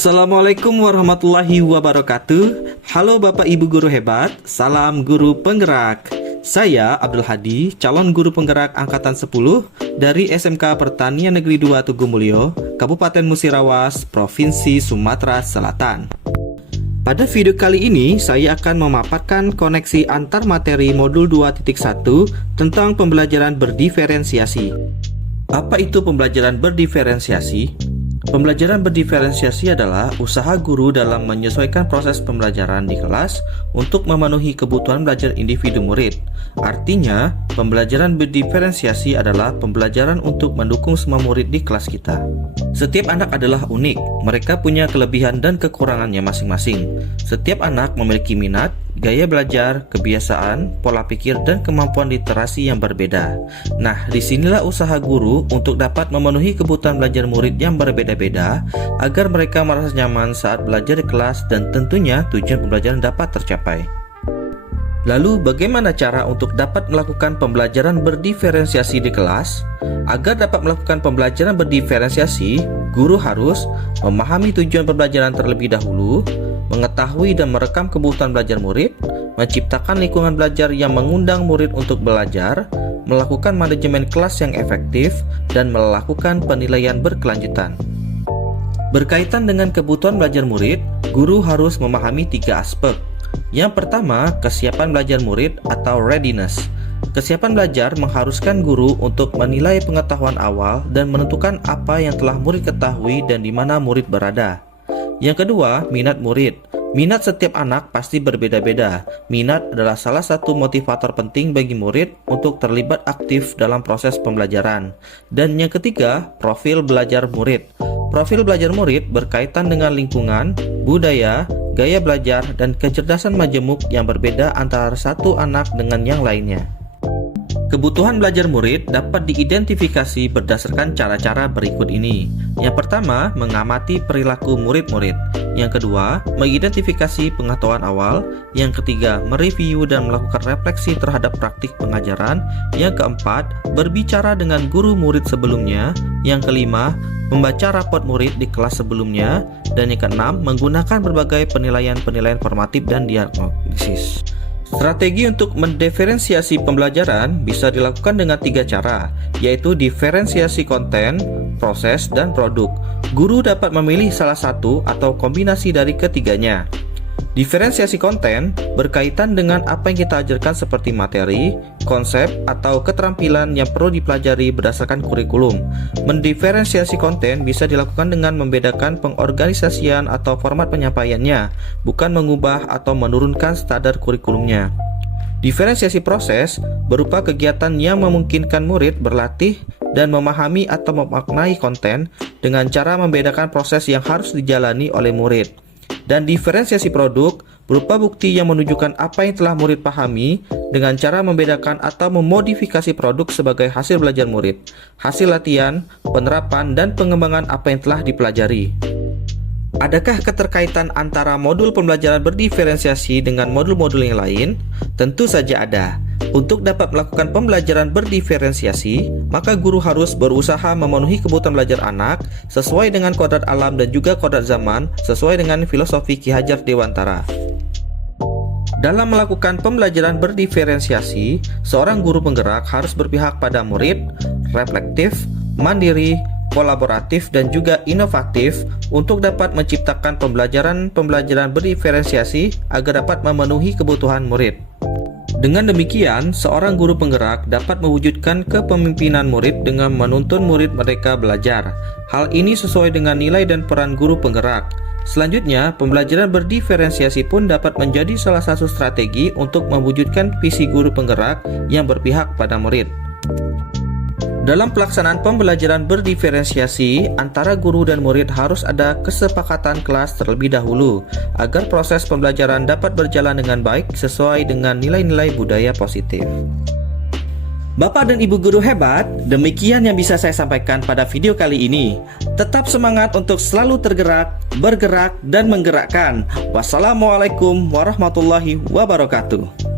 Assalamualaikum warahmatullahi wabarakatuh. Halo Bapak Ibu guru hebat, salam guru penggerak. Saya Abdul Hadi, calon guru penggerak angkatan 10 dari SMK Pertanian Negeri 2 Tugumulyo, Kabupaten Musirawas, Provinsi Sumatera Selatan. Pada video kali ini, saya akan memaparkan koneksi antar materi modul 2.1 tentang pembelajaran berdiferensiasi. Apa itu pembelajaran berdiferensiasi? Pembelajaran berdiferensiasi adalah usaha guru dalam menyesuaikan proses pembelajaran di kelas untuk memenuhi kebutuhan belajar individu murid. Artinya, pembelajaran berdiferensiasi adalah pembelajaran untuk mendukung semua murid di kelas kita. Setiap anak adalah unik, mereka punya kelebihan dan kekurangannya masing-masing. Setiap anak memiliki minat, gaya belajar, kebiasaan, pola pikir, dan kemampuan literasi yang berbeda. Nah, disinilah usaha guru untuk dapat memenuhi kebutuhan belajar murid yang berbeda-beda agar mereka merasa nyaman saat belajar di kelas dan tentunya tujuan pembelajaran dapat tercapai. Lalu, bagaimana cara untuk dapat melakukan pembelajaran berdiferensiasi di kelas? Agar dapat melakukan pembelajaran berdiferensiasi, guru harus memahami tujuan pembelajaran terlebih dahulu, mengetahui dan merekam kebutuhan belajar murid, menciptakan lingkungan belajar yang mengundang murid untuk belajar, melakukan manajemen kelas yang efektif, dan melakukan penilaian berkelanjutan. Berkaitan dengan kebutuhan belajar murid, guru harus memahami 3 aspek. Yang pertama, kesiapan belajar murid atau readiness. Kesiapan belajar mengharuskan guru untuk menilai pengetahuan awal dan menentukan apa yang telah murid ketahui dan di mana murid berada. Yang kedua, minat murid. Minat setiap anak pasti berbeda-beda. Minat adalah salah satu motivator penting bagi murid untuk terlibat aktif dalam proses pembelajaran. Dan yang ketiga, profil belajar murid. Profil belajar murid berkaitan dengan lingkungan, budaya, gaya belajar, dan kecerdasan majemuk yang berbeda antara satu anak dengan yang lainnya. Kebutuhan belajar murid dapat diidentifikasi berdasarkan cara-cara berikut ini. Yang pertama, mengamati perilaku murid-murid. Yang kedua, mengidentifikasi pengetahuan awal. Yang ketiga, mereview dan melakukan refleksi terhadap praktik pengajaran. Yang keempat, berbicara dengan guru murid sebelumnya. Yang kelima, membaca rapot murid di kelas sebelumnya. Dan yang keenam, menggunakan berbagai penilaian-penilaian formatif dan diagnosis. Strategi untuk mendiferensiasi pembelajaran bisa dilakukan dengan 3 cara, yaitu diferensiasi konten, proses, dan produk. Guru dapat memilih salah satu atau kombinasi dari ketiganya. Diferensiasi konten berkaitan dengan apa yang kita ajarkan seperti materi, konsep, atau keterampilan yang perlu dipelajari berdasarkan kurikulum. Mendiferensiasi konten bisa dilakukan dengan membedakan pengorganisasian atau format penyampaiannya, bukan mengubah atau menurunkan standar kurikulumnya. Diferensiasi proses berupa kegiatan yang memungkinkan murid berlatih dan memahami atau memaknai konten dengan cara membedakan proses yang harus dijalani oleh murid. Dan diferensiasi produk berupa bukti yang menunjukkan apa yang telah murid pahami dengan cara membedakan atau memodifikasi produk sebagai hasil belajar murid, hasil latihan, penerapan, dan pengembangan apa yang telah dipelajari. Adakah keterkaitan antara modul pembelajaran berdiferensiasi dengan modul-modul yang lain? Tentu saja ada. Untuk dapat melakukan pembelajaran berdiferensiasi, maka guru harus berusaha memenuhi kebutuhan belajar anak sesuai dengan kodrat alam dan juga kodrat zaman sesuai dengan filosofi Ki Hajar Dewantara. Dalam melakukan pembelajaran berdiferensiasi, seorang guru penggerak harus berpihak pada murid, reflektif, mandiri, kolaboratif, dan juga inovatif untuk dapat menciptakan pembelajaran berdiferensiasi agar dapat memenuhi kebutuhan murid. Dengan demikian, seorang guru penggerak dapat mewujudkan kepemimpinan murid dengan menuntun murid mereka belajar. Hal ini sesuai dengan nilai dan peran guru penggerak. Selanjutnya, pembelajaran berdiferensiasi pun dapat menjadi salah satu strategi untuk mewujudkan visi guru penggerak yang berpihak pada murid. Dalam pelaksanaan pembelajaran berdiferensiasi, antara guru dan murid harus ada kesepakatan kelas terlebih dahulu agar proses pembelajaran dapat berjalan dengan baik sesuai dengan nilai-nilai budaya positif. Bapak dan Ibu guru hebat, demikian yang bisa saya sampaikan pada video kali ini. Tetap semangat untuk selalu tergerak, bergerak, dan menggerakkan. Wassalamualaikum warahmatullahi wabarakatuh.